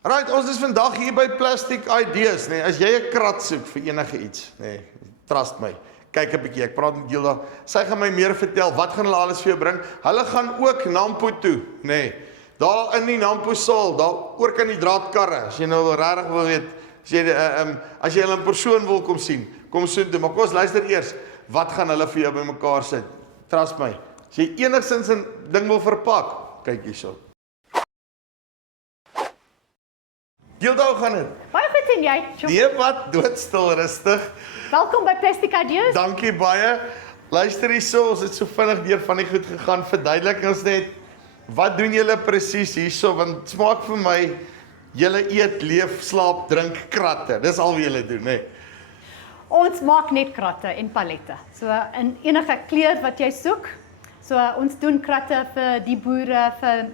Right, ons is vandag hier by Plastic Ideas, nee. As jy 'n krat soek vir enige iets, nee, trust my. Kyk 'n bietjie, ek praat met Gilda. Sy gaan my meer vertel, wat gaan hulle alles vir jou bring? Hulle gaan ook Nampo toe, nee. Daar in die Nampo saal, daar oor kan die draadkarre, as jy nou regtig wil weet, as jy hulle in persoon wil kom sien, kom soontoe. Maar kom ons luister eers, wat gaan hulle vir jou bymekaar sit? Trust my. As jy enigstens 'n ding wil verpak, kyk hierso. Gilda, hoe gaan dit? Baie goed en jy? Nee, wat doodstil rustig. Welkom by Plastic Ideas. Dankie baie. Luister hierso, ons het so vinnig deur van die goed gegaan. Verduidelik ons net, wat doen julle presies hierso? Want smaak vir my, julle eet, leef, slaap, drink kratte. Dis al wat julle doen, hè? Ons maak net kratte en pallette. So in enige kleur wat jy soek. So ons doen kratte vir die boere, vir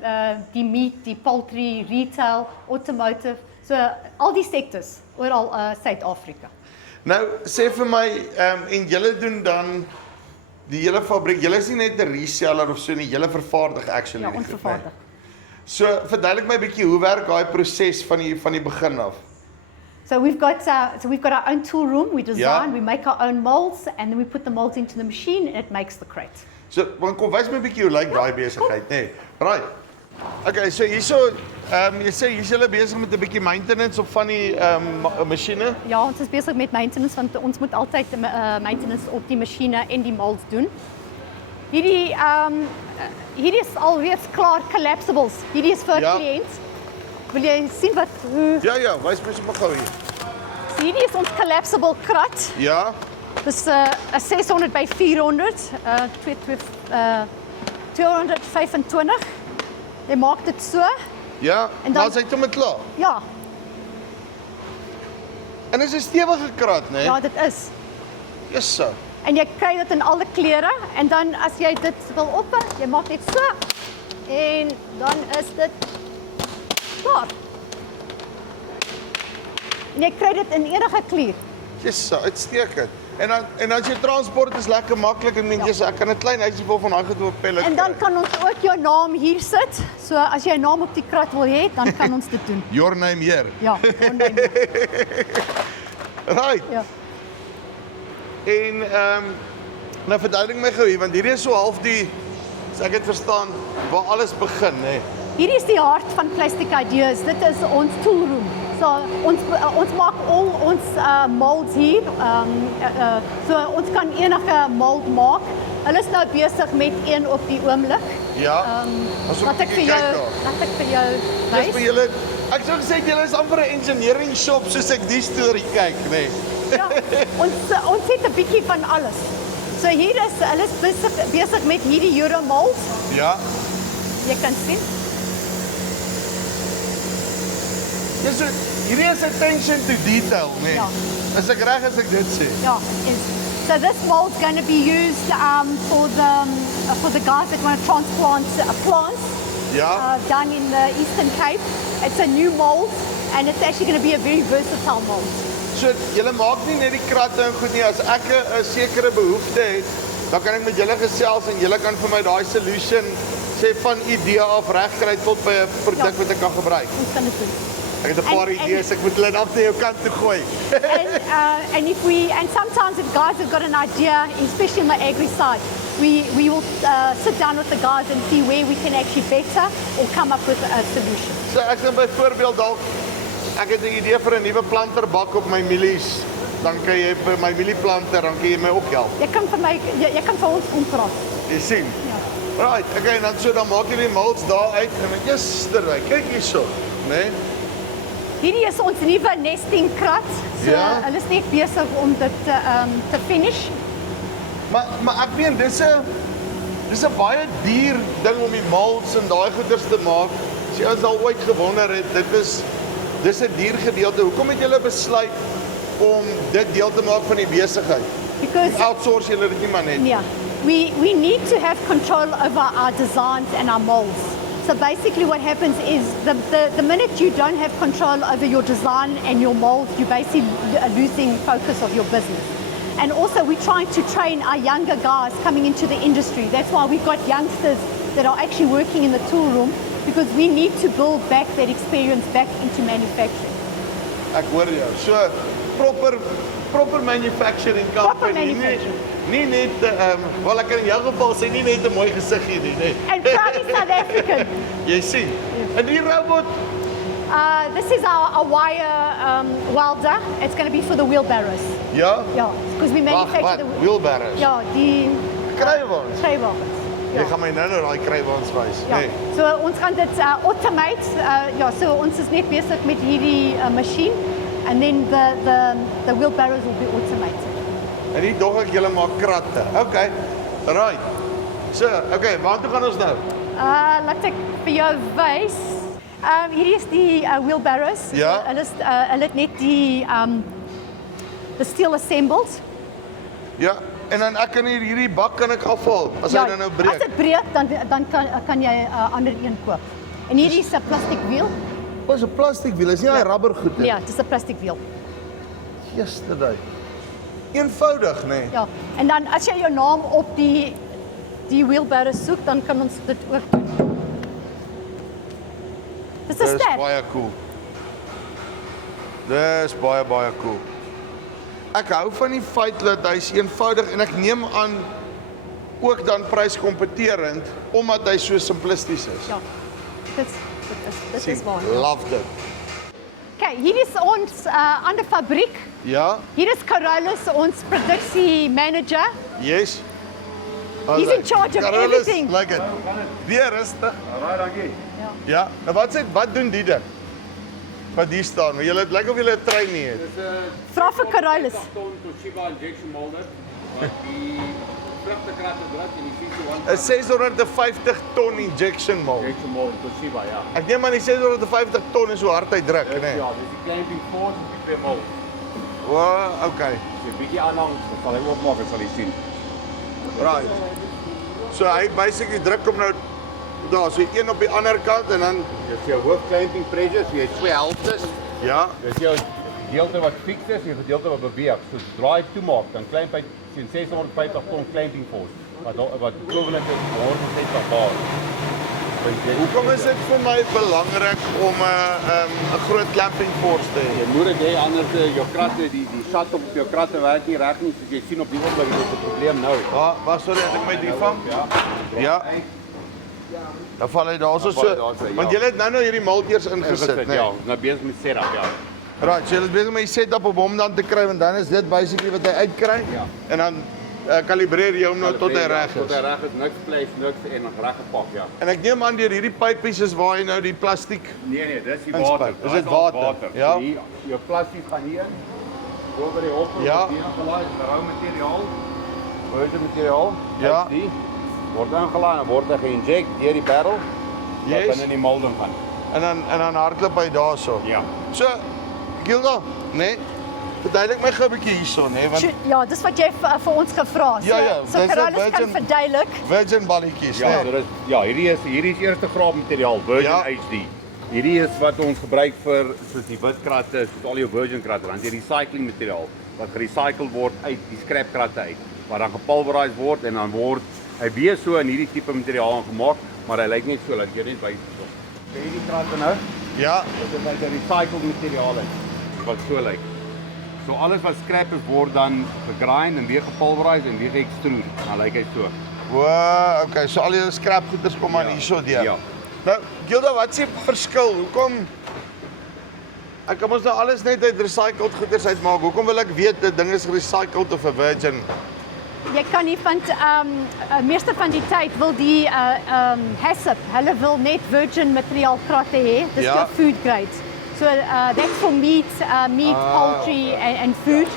die meat, die poultry, retail, automotive. So al die sectors oral Suid-Afrika. Nou, sê vir my, en julle doen dan die hele fabriek, julle is nie net 'n reseller of so nie, julle vervaardig actually. Ja, ons vervaardig. So, verduidelik my 'n bietjie, hoe werk daai proses van die begin af? So we've got our own tool room. We design, we make our own molds, and then we put the molds into the machine, and it makes the crate. So, kom wys my 'n bietjie hoe lyk daai besigheid, nê? Right. Okay, so hierso, jy sê hier's julle besig met 'n bietjie maintenance op van die masjiene? Ja, ons is besig met maintenance want ons moet altyd maintenance op die masjiene en die molds doen. Hierdie is alweer klaar collapsibles. Hierdie is vir kliënt. Wil jy sien wat Ja, wys my sommer gou hier. So hierdie is ons collapsible krat. Ja. Dis 'n 600 by 400, 225. Jy maak dit so. Ja, en dan is hy toe met klaar. Ja. En is 'n stewige krat, né? Ja, dit is. Yes, so. En jy kry dit in alle kleure en dan as jy dit wil op, jy maak net so en dan is dit klaar. En jy kry dit in enige kleur. Yes, so, uitstekend. En as jy transport is lekker maklik en mens ek kan 'n klein huisie vol van daai goed op pellet. En dan kan ons ook jou naam hier sit. So as jy 'n naam op die krat wil hê, dan kan ons dit doen. Your name here. Ja, your name here. Right. Ja. En nou verduidelik my gou hier, want hierdie is so half die, as ek dit verstaan, waar alles begin, hè. Hierdie is die hart van Plastic Ideas. Dit is ons tool room. So ons maak al ons molds hier. So ons kan enige mold maak. Hulle is nou besig met een op die oomblik. Ja. Laat ek vir jou wys. Dis vir julle. Ek sou gesê julle is amper 'n engineering shop soos ek die storie kyk, né? Ja. Ons het 'n bietjie van alles. So hier is hulle is besig met hierdie Euro molds. Ja. Jy kan sien. Ja, so hierdie is attention to detail, né? Ja. As ek reg as ek dit sê. Ja, so this mold is going to be used for the guys that want to transplant plants down in the Eastern Cape. It's a new mold and it's actually going to be a very versatile mold. So julle maak nie net die kratte en goed nie, as ek 'n sekere behoefte het, dan kan ek met julle gesels en julle kan vir my daai solution sê van idee af reg kry tot by 'n produk wat ek kan gebruik. Ons kan dit doen. Ek het 'n paar idees, ek moet hulle net na jou kant toe gooi. and sometimes if guys have got an idea, especially on the agri side, we will sit down with the guys and see where we can actually better or come up with a solution. So ek kan byvoorbeeld dalk ek het 'n idee vir 'n nuwe planterbak op my mielies. Dan kan jy vir my mielieplanter, dan kan jy my ook help. Jy kan vir ons kom praat. Jy sien. Ja. Right, okay, dan maak jy die molds daar uit en dan gisterwy. Kyk hierso, né? Hierdie is ons nuwe nesting krat. So hulle is net besig om dit te finish. Maar ek meen dis 'n baie duur ding om die molds en daai goeders te maak. As jy al ooit gewonder het, dis 'n duur gedeelte. Hoekom het julle besluit om dit deel te maak van die besigheid? Because outsource julle dit nie maar net. Yeah. We need to have control over our designs and our molds. So basically what happens is the minute you don't have control over your design and your molds, you're basically losing focus of your business. And also we're trying to train our younger guys coming into the industry. That's why we've got youngsters that are actually working in the tool room because we need to build back that experience back into manufacturing. Ek hoor jou. So proper manufacturing company. Proper manufacturing. Nie net wel ek kan in jou geval sê nie net 'n mooi gesiggie nie. And proudly South African. Jy sien. En die robot, This is our wire welder. It's going to be for the wheelbarrows. ja. Yeah, because we Wag, manufacture wat? the Wheelbarrows. Yeah, die Kruiwagens. kruiwagens. Jy gaan my nou daai kruiwagens wys, Ja. nee. So ons gaan dit automate. Ja, so ons is net besig met hierdie masjien and then the wheelbarrows will be automated. En die dog ek julle maak kratte. Okay. Right. So, okay, waartoe gaan ons nou? Laat ek vir jou wys. Hierdie is die wheelbarrows. Ja. Hulle het net die steel assembled. Ja, en dan ek kan hierdie bak kan ek afhaal as hy dan nou As breek. dit breek dan kan jy 'n ander een koop. En hierdie is 'n plastiek wiel. Wat is 'n plastiek wiel? Is nie 'n rubber goed nie. Ja, dit is 'n plastiek wiel. Yesterday. Eenvoudig, nê? Nee. Ja. En dan as jy jou naam op die wheelbarrow soek, dan kan ons dit ook doen. Dis 'n Dis ster. baie cool. Dis baie cool. Ek hou van die feit dat hy's eenvoudig en ek neem aan ook dan pryskompeterend omdat hy so simplisties is. Ja. Dit is waar. Loved it. Okay, hier is ons ander fabriek. Ja? Hier is Carolus, ons produksie manager. Yes. He's in charge of everything. Like it. Weer rustig. Alraai, dankie. Ja. Ja. Nou wat doen die ding? Wat hier staan? Want julle het lyk of julle 'n trein nie het. Dis 'n Vra vir Carolus. ton Toshiba injection molder wat die vrugtekratte druk en die VC1 'n 650 ton injection mold. injection molder Toshiba, ja. Ek neem aan die 650 ton is hoe hard hy druk, Dis, né? ja, dis die clamping force op die twee mold. Wow, okay. As jy 'n bietjie aanhang, dan sal hy oopmaak en sal jy sien. Right. So hy basically druk hom nou daar, so een op die ander kant en dan Dis jou hoof clamping pressure, so jy het twee helftes. ja. Dis jou gedeelte wat fiks is en die gedeelte wat beweeg. So draai toemaak, dan clamp hy sien 650 ton clamping force wat equivalent is aan 160 bar. Hoekom is dit vir my belangrik om 'n groot clamping force te hê? Jy moet dit hê anders jou kratte die shut op jou kratte werk nie reg nie, soos jy sien op die oomblik is dit 'n probleem nou. Wat sorry, het ek met die vang? Ja. Dan val hy daarso Dan val hy so. daarso, ja. Want jy het nou hierdie mold eers ingesit, né? Ja, nou besig met setup, ja. Right, so jy is besig met die setup op hom dan te kry want dan is dit basically wat hy uitkry. Ja. En dan kalibreer jy hom nou tot hy reg Tot hy is. reg is, niks vleis, niks en reg gepak, ja. En ek neem aan deur hierdie pypies is waar jy nou die plastiek. Nee, dis die Inspuit. water. Is Daai dit al water? Ja. So hier, jou plasties gaan hier in. Oor by die hop Ja. hier aangelaai, rou materiaal. Virgin materiaal. Ja. Die word aangelaai en word geïnject deur die barrel. Wat Yes. binne in die molding gaan. En dan hardloop hy daarso. Ja. So, Gilda, nee. Verduidelik my gou 'n bietjie hierson, hè, want Ja, dis wat jy vir ons gevra het. Ja, ja, So dis 'n Carolus kan virgin- verduidelik. virgin balletjies, Ja, né? so dis hierdie is eerste graad materiaal, Virgin Ja. HD. Hierdie is wat ons gebruik vir soos die wit kratte, soos al jou Virgin kratte, dan is die recycling materiaal wat gerecycled word uit die scrap kratte uit, wat dan gepulverised word en dan word hy weer so in hierdie tipe materiaal gemaak, maar hy lyk net so dat jy net wys hierso. Sien jy die kratte nou? Ja. Dit is uit 'n recycled materiaal uit wat so lyk. So alles wat scrap is word dan gegrind en weer gepulverised en weer geëxtrude. Dan lyk hy so. Wow, okay, so al die scrap goeders kom aan hierso deur. Ja. Nou, Gilda, wat is die verskil? Hoekom ek kan mos nou alles net uit recycled goeders uitmaak. Hoekom wil ek weet 'n ding is recycled of 'n virgin? Jy kan nie van meeste van die tyd wil die HACCP, hulle wil net virgin materiaal kratte hê. Dis Ja. your food grade. So that's for meat, poultry and food.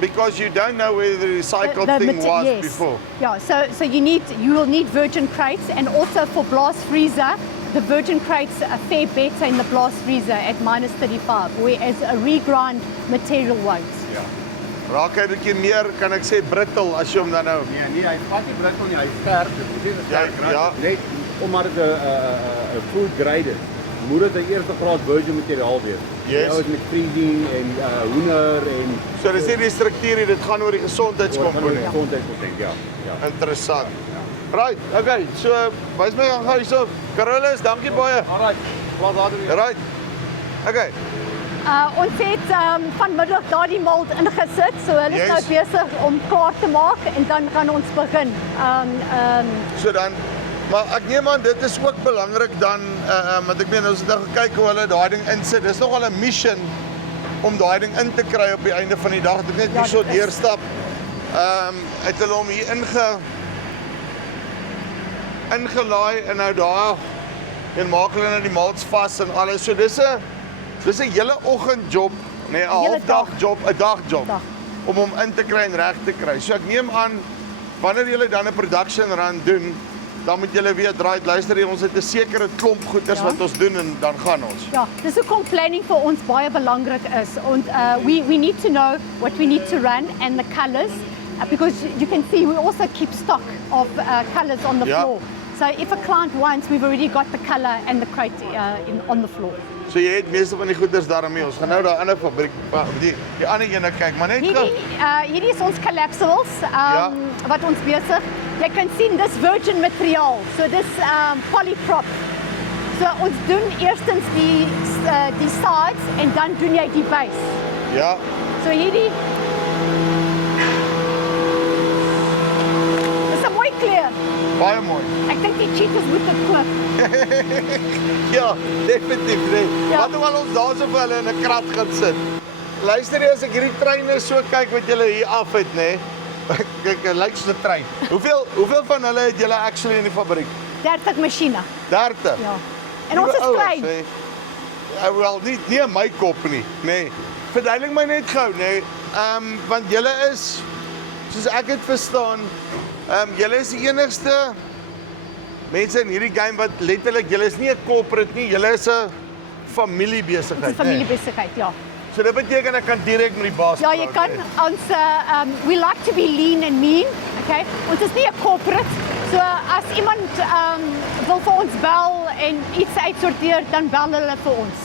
Because you don't know where the recycled thing was yes. before. Yeah, so you will need virgin crates, and also for blast freezer, the virgin crates fare better in the blast freezer at -35, whereas a regrind material won't. Ja. Raak hy 'n bietjie meer, kan ek sê, brittel as jy hom dan nou. Nee, hy vat nie brittel nie, hy is sterk. Dit is 'n Ja, sterk ja. Net omdat dit 'n food grade is, moet dit 'n eerste graad virgin materiaal wees. Yes. Nou is met freezing en hoender en So dis nie die struktuur nie, dit gaan oor die gesondheidskomponent. gesondheidskomponent, ja. Ja. Interessant. Right, okay, so wys my gaan gou so. Carolus, dankie baie. Alright, plaas later weer. Right. Okay. Ons het vanmiddag daardie mold ingesit, so hulle is nou Yes. besig om klaar te maak en dan gaan ons begin. So dan, maar ek neem aan dit is ook belangrik dan, want ek meen ons het nou gekyk hoe hulle daai ding insit. Dis nogal 'n mission om daai ding in te kry op die einde van die dag. Dit net nie so dit is- deurstap. Het hulle hom hier ingelaai en nou daar en maak hulle nou die malts vas en alles. So dis 'n hele oggendjob, nee, 'n Hele halfdag job, 'n dagjob Dag. om hom in te kry en reg te kry. So ek neem aan wanneer julle dan 'n production run doen, dan moet julle weet, right, luister hier, ons het 'n sekere klomp goeders Ja. wat ons doen en dan gaan ons. Ja, dis hoekom planning vir ons baie belangrik is. And we need to know what we need to run and the colors because you can see we also keep stock of colors on the Ja. floor. So if a client wants, we've already got the color and the crate on the floor. So jy het meeste van die goeders daarmee. Ons gaan nou daai ander fabriek, die ander ene kyk, maar net gou. Hierdie is ons collapsibles Ja. wat ons besig. Jy kan sien dis virgin materiaal. So dis polyprop. So ons doen eerstens die sides en dan doen jy die base. Ja. So hierdie dis 'n mooi kleur. Baie mooi. Ek dink die cheetahs moet dit koop. Ja, definitief nee. Ja. Wat hoewel ons daarso vir hulle in 'n krat gaan sit. Luister jy as ek hierdie treine so kyk wat julle hier af het, nê? Kyk, dit lyk soos 'n trein. Hoeveel van hulle het julle actually in die fabriek? 30 masjiene. 30. Ja. En ons is klein. Wel, nie in my kop nie, nê. Verduidelik my net gou, nê. Want julle is soos ek het verstaan, julle is die enigste mense in hierdie game wat letterlik, julle is nie 'n corporate nie, julle is 'n familiebesigheid. Dis 'n familiebesigheid, ja. So dit beteken ek kan direk met die baas Ja, jy kan ons we like to be lean and mean, okay? Ons is nie 'n corporate. So as iemand wil vir ons bel en iets uitsorteer, dan bel hulle vir ons.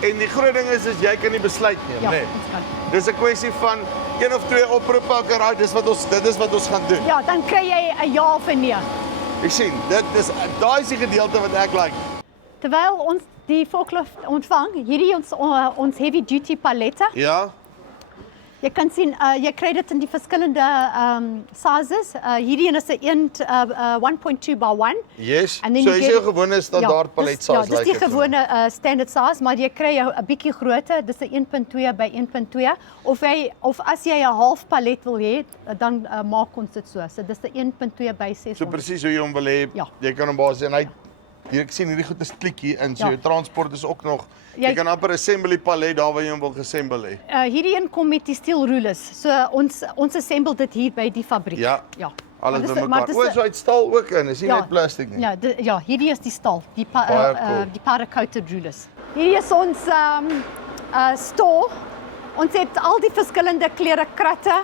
En die groot ding is jy kan nie besluit neem, Ja, nê. ons kan. Dis 'n kwessie van 1 of 2 oproepe, okay, right, dit is wat ons gaan doen. Ja, dan kry jy 'n ja of 'n nee. Ek sien, daai is die gedeelte wat ek like. Terwyl ons die forklift ontvang, hierdie ons heavy duty palette. Ja. Jy kan sien jy kry dit in die verskillende sizes. Hierdie een is 'n 1.2 by 1. Yes. And then So you is get- jou gewone standaard palet size Ja, dis die like dit. gewone standard size, maar jy kry 'n bietjie groter, dis 'n 1.2 by 1.2 of as jy 'n half palet wil hê, dan maak ons dit so. So dis 'n 1.2 by 600. So presies hoe jy hom wil hê. Ja. Jy kan hom basies en hier ek sien hierdie goed is klik hier in. So Ja. jou transport is ook nog jy Jy- kan amper 'n assembly palet daar waar jy hom wil geassemble hê. Hierdie een kom met die steel rulers. So ons assemble dit hier by die fabriek. Ja. Ja. Alles Maar dis- bymekaar. maar dis- O, so uit staal ook in. Is nie net plastiek nie. Ja, hierdie is die staal, die Baie cool. die powder-coated rulers. Hierdie is ons store. Ons het al die verskillende kleure kratte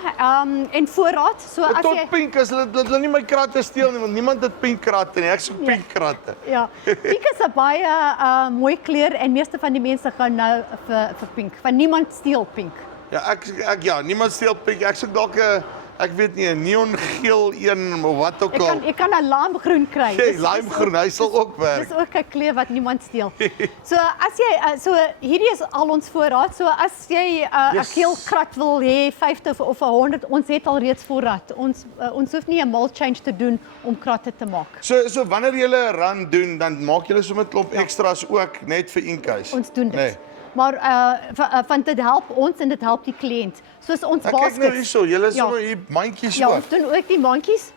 en voorraad. So as Tot jy pink as hulle nie my kratte steel nie, want niemand het pink kratte nie. Ek soek Nee. pink kratte. ja, pink is 'n baie mooi kleur en meeste van die mense gaan nou vir pink. Van niemand steel pink. Ja, ek niemand steel pink. Ek soek dalk 'n ek weet nie 'n neongeel een of wat ook al. Jy kan 'n limegroen kry. Hey, Dis- limegroen, hy sal ook werk. Dis ook 'n kleur wat niemand steel. So as jy so hierdie is al ons voorraad. So as jy 'n Yes. geel krat wil hê, 50 of 100, ons het al reeds voorraad. Ons hoef nie 'n mold change te doen om kratte te maak. So wanneer jy 'n run doen, dan maak jy sommer 'n klomp extras ook net vir incase. Ons doen dit. Nee. Maar want dit help ons en dit help die kliënt. Soos ons Ek kyk nou baskets. hierso, julle is Ja. sommer hier mandjies Ja, ook. ons doen ook die mandjies.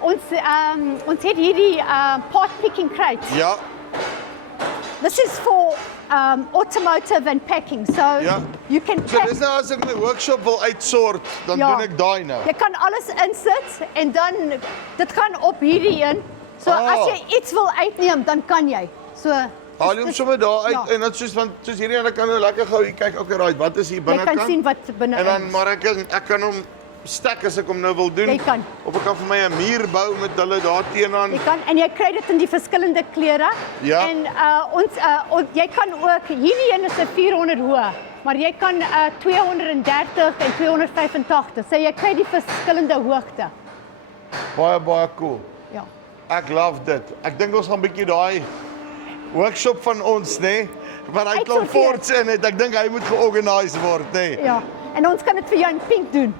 Ons het hierdie part picking crates. Ja, This is for automotive and packing. So Ja. you can so pack. dis nou as ek my workshop wil uitsort, dan Ja. doen ek daai nou. Jy kan alles insit en dan dit gaan op hierdie een. So Ah. as jy iets wil uitneem, dan kan jy. So Haal jy hom sommer daar uit Ja. en dit soos hierdie en ek kan nou lekker gou hier kyk, okay, right, wat is hier jy binnekant? kan sien wat binne En dan is. maar ek kan hom stack as ek hom nou wil doen. Jy kan. Of ek kan vir my 'n muur bou met hulle daar teenoor. Jy kan en jy kry dit in die verskillende kleure. Ja. En jy kan ook hierdie een is 'n 400 hoë, maar jy kan 230 en 285. So jy kry die verskillende hoogte. Baie cool. Ja. Ek love dit. Ek dink ons gaan 'n bietjie daai workshop van ons, nê, waar hy klomp Uitsorteer. forts in het. Ek dink hy moet georganiseer word, nê. Ja. En ons kan dit vir jou in pink doen.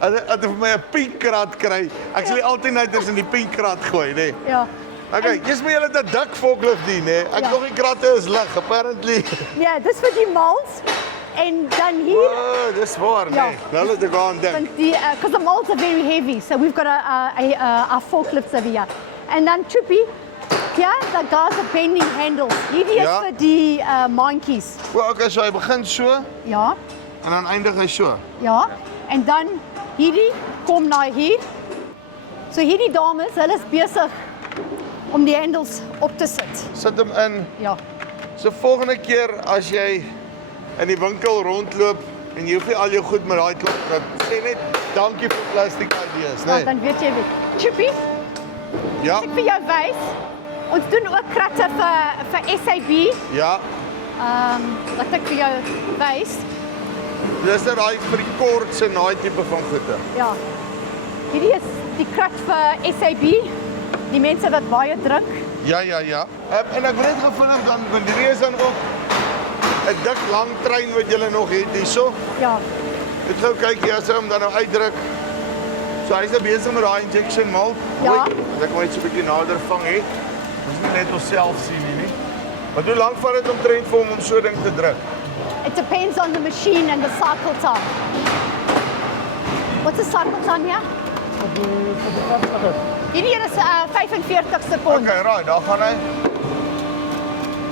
As vir my 'n pink krat kry, ek sal die alternators in die pink krat gooi, nê. Ja. Okay, jy's my hele te dik forklift die, nê. Ek Ja. dog die kratte is lig, apparently. Ja, dis vir die molds. En dan hier, Oh, dis waar, nê. Ja. Nou laat ek gaan dink. want die, because the molds are very heavy, so we've got our forklifts over here. And then Trippy, yeah, the guys are bending handles. Hierdie is Ja. vir die monkeys. O, okay, so hy begin so Ja, en dan eindig hy so. ja. En dan hierdie kom na hier. So hierdie dames, hulle is besig om die handles op te sit. Sit hom in. Ja. So volgende keer as jy in die winkel rondloop en jy hoef nie al jou goed met daai klop dat sê net dankie vir plastic ideas, Ja, nê. dan weet jy weet. Trippy, Ja. ek vir jou wys. Ons doen ook kratte vir SAB. Ja. Laat ek vir jou wys. Dis net daai vir die korts en daai tipe van goede. Ja. Hierdie is die krat vir SAB. Die mense wat baie drink. Ja. En ek wil net gevoelig dan want hierdie is dan ook 'n dik lang trein wat julle nog het hierso. Ja. Ek gou kyk hier as hy hom dan nou uitdruk. So hy's nou besig met daai injection mold. Ja. Oei, as ek hom net so 'n bietjie nader vang het. Ons moet net onsself sien hier nie. Maar hoe lank vat dit omtrent vir hom om so 'n ding te druk? It depends on the machine and the cycle time. What's the cycle time here? Hierdie is 45 sekondes. Okay, right, daar gaan hy.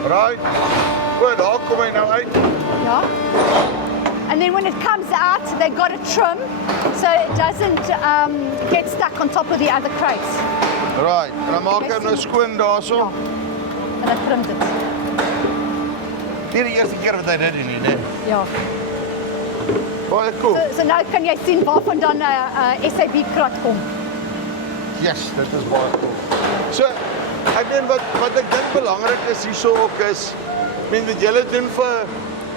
Right. O, daar kom hy nou uit. Ja. And then when it comes out, they got to trim so it doesn't get stuck on top of the other crates. Right. En dan maak hy hom nou skoon daarso. Ja. En dan trim dit. Dit is die eerste keer wat hy dit doen nie, né? Ja. Baie cool. So nou kan jy sien waarvan dan 'n SAB krat kom. Yes, dit is baie cool. So, ek meen wat ek dink belangrik is hierso ook is, wat julle doen vir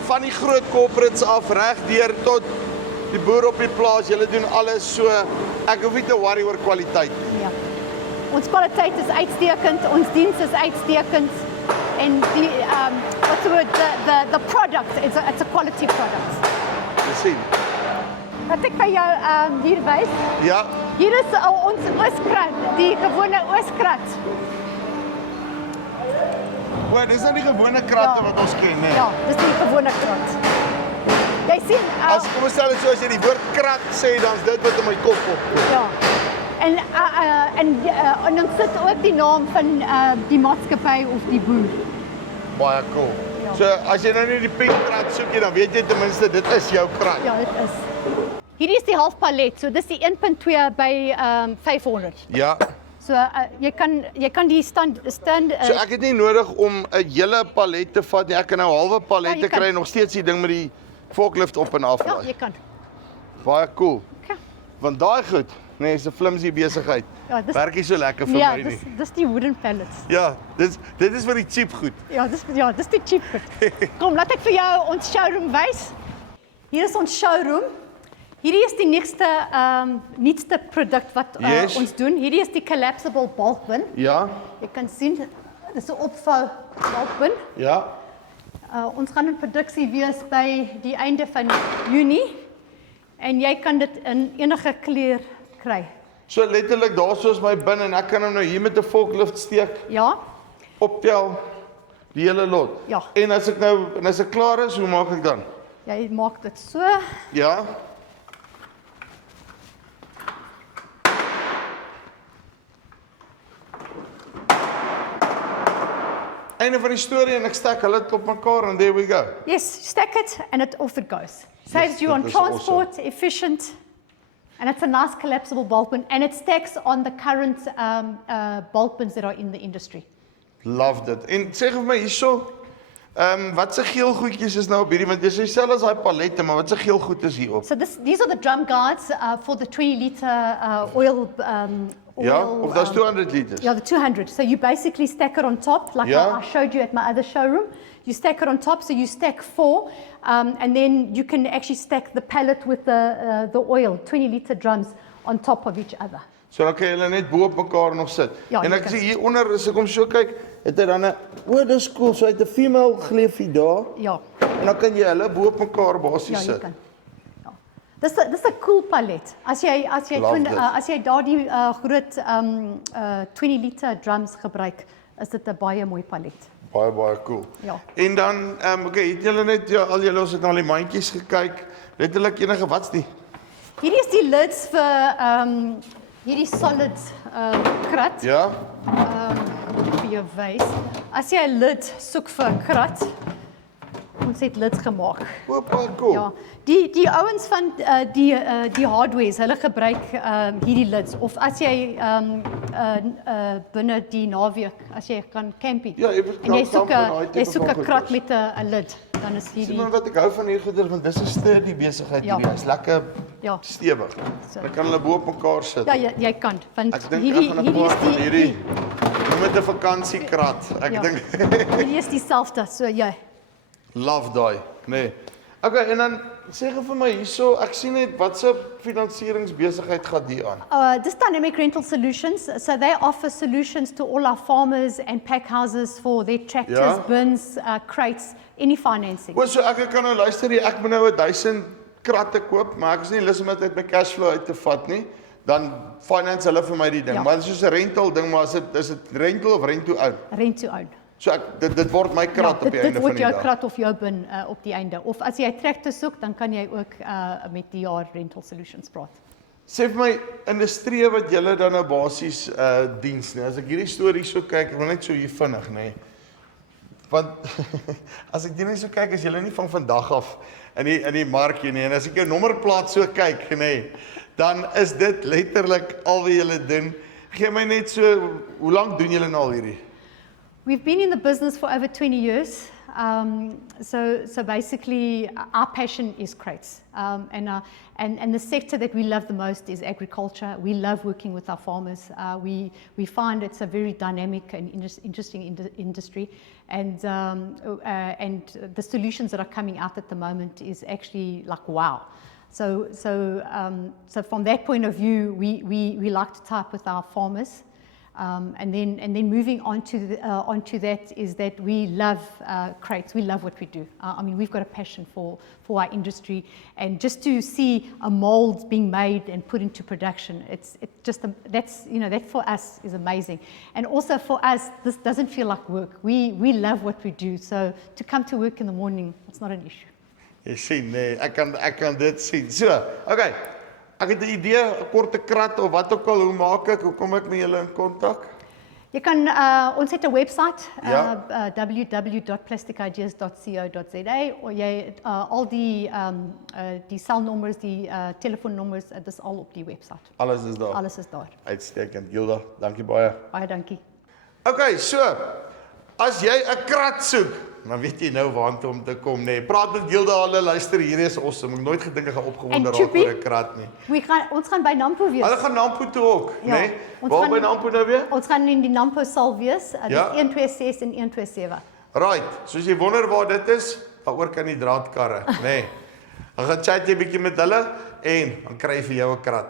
van die groot corporates af reg deur tot die boer op die plaas, julle doen alles so. Ek hoef nie te worry oor kwaliteit nie. Ja. Ons kwaliteit is uitstekend, ons diens is uitstekend en die what's the word, the product it's a quality product. Jy sien. Wat ek vir jou hier wys, Ja. hier is ons ooskrat, die gewone ooskrat. O, dis nou die gewone kratte Ja. wat ons ken, né? Ja, dis die gewone krat. Jy sien, As kom ons stel dit so as jy die woord krat sê, dan is dit wat in my kop opkom. ja. En dan sit ook die naam van die maatskappy of die boer. Baie cool. Ja. So as jy nou nie die pink krat soek nie, dan weet jy ten minste dit is jou krat. Ja, dit is. Hierdie is die halfpalet, so dis die 1.2 by 500. Ja. So jy kan die stand So ek het nie nodig om 'n hele palet te vat nie. Ek kan nou halwe palet Ja, jy kry kan. en nog steeds die ding met die forklift op en af ja, laai. jy kan. Baie cool. Okay. Want daai goed, nee, is 'n flimsy besigheid. Ja, dis Werk nie so lekker vir ja, my nie. dis die wooden pallets. Ja, dit is vir die cheap goed. Ja, dis die cheap goed. Kom, laat ek vir jou ons showroom wys. Hier is ons showroom. Hierdie is die nuutste produk wat Yes. ons doen. Hierdie is die collapsible bulk bin. Ja. Jy kan sien, dis 'n opvou bulk bin. Ja. Ons gaan in produksie wees by die einde van Junie en jy kan dit in enige kleur kry. So letterlik daarso is my bin en ek kan hom nou hier met 'n forklift steek, Ja? optel die hele lot. Ja. En as ek klaar is, hoe maak ek dan? Jy maak dit so. Ja. Einde van die storie en ek stek hulle op mekaar and there we go. Yes, stack it and off it goes. Saves Yes, you that on is transport, efficient, and it's a nice collapsible bulk bin, and it stacks on the current bulk bins that are in the industry. Love dit. En sê vir my hierso, Wat se geel goedjies is nou op hierdie, want dis dieselfde as daai palette, maar wat se geel goed is hier op? So these are the drum guides for the 20-liter oil. Ja, of that's 200 liters. Yeah, the 200. So you basically stack it on top, like Yeah. I showed you at my other showroom. You stack it on top, so you stack 4, and then you can actually stack the pallet with the oil, 20-liter drums on top of each other. So dan kan julle net bo op mekaar nog sit. Ja, En jy ek kan. sien hier onder as ek hom so kyk, het hy dan 'n dis cool, so hy het 'n female gleufie daar. Ja, En dan kan jy hulle bo op mekaar basies ja, jy sit. kan. Ja. Dis 'n cool palet. As jy Love doen this. as jy daardie groot 20-liter drums gebruik, is dit 'n baie mooi palet. Baie cool. Ja. En dan okay, het julle net ja, al julle ons het na die mandjies gekyk. Letterlik enige wat's die? Hierdie is die lids vir hierdie solid krat. Ja. Vir jou wys. As jy 'n lid soek vir 'n krat, ons het lids gemaak. Baie cool. Ja, die ouens van die hardwares, hulle gebruik hierdie lids of as jy binne die naweek, as jy kan camping. Ja, jy moet en jy kan soek kamp en daai tipe jy soek van 'n krat goeders. met 'n lid, dan is Sien hierdie maar wat ek hou van hierdie goeder, want dis 'n sturdy besigheid Ja. hierdie. Is lekker Ja. stewig. So. Dan kan hulle bo op mekaar sit. Ja, jy kan, want Ek dink hierdie ek gaan 'n hierdie paar is van die hierdie noem dit 'n vakansiekrat. Ek Ja. dink hierdie is dieselfde, so jy. love daai, nee. Okay, en dan sê gou vir my hierso, ek sien net wat se finansieringsbesigheid gaan die aan. This Dynamic Rental Solutions, so they offer solutions to all our farmers and pack houses for their tractors, Ja. bins, crates, any financing. O, so ek kan nou luister hier, ek moet nou 1000 kratte koop, maar ek is nie lus om dit uit my cashflow uit te vat nie. Dan finance hulle vir my die ding. Ja. Maar dit is soos 'n rental ding, maar is dit rental of rent to own? Rent to own. So dit word my krat op die dit einde van word die jou dag. krat of jou bin op die einde. Of as jy 'n tractor soek, dan kan jy ook met die jaar Rental Solutions praat. Sê vir my industrie wat julle dan nou basies diens, nee. As ek hierdie storie so kyk, ek wil net so hier vinnig, nê. Want as ek hierdie so kyk, is julle nie van vandag af in die mark nie. En as ek jou nommerplaat so kyk, nê, dan is dit letterlik al wat julle doen. Gee my net so, hoe lank doen julle nou al hierdie? We've been in the business for over 20 years. So basically, our passion is crates, and the sector that we love the most is agriculture. We love working with our farmers. We find it's a very dynamic and interesting industry, and the solutions that are coming out at the moment is actually like wow. So from that point of view, we like to type with our farmers. And then moving on to that is that we love crates. We love what we do. I mean, we've got a passion for our industry, and just to see a mold being made and put into production, that for us is amazing. And also for us, this doesn't feel like work. We love what we do. So to come to work in the morning, it's not an issue. Jy sien, nee, ek kan dit sien. So, okay. Ek het 'n idee, 'n korte krat of wat ook al, hoe maak ek? Hoe kom ek met julle in kontak? Jy kan ons het 'n webwerf Ja. www.plasticideas.co.za of jy al die selnommers, die telefoonnommers, dit is al op die webwerf. Alles is daar. Alles is daar. Uitstekend. Gilda, dankie baie. Baie dankie. Okay, so as jy 'n krat soek, dan weet jy nou waartoe om te kom, nê. Praat met Gilda, hulle luister, hierdie is awesome. Ek het nooit gedink ek gaan opgewonde En raak Choopie? oor 'n krat nie. Ons gaan by Nampo wees. Hulle gaan Nampo toe ook, Ja, nê. ons Waar gaan- by Nampo nou weer? Ons gaan in die Nampo sal wees. Dit Ja. is 126 en 127. Right, soos jy wonder waar dit is, daaroor kan die draadkarre, nê. Dan gaan chat jy bietjie met hulle en dan kry jy vir jou 'n krat.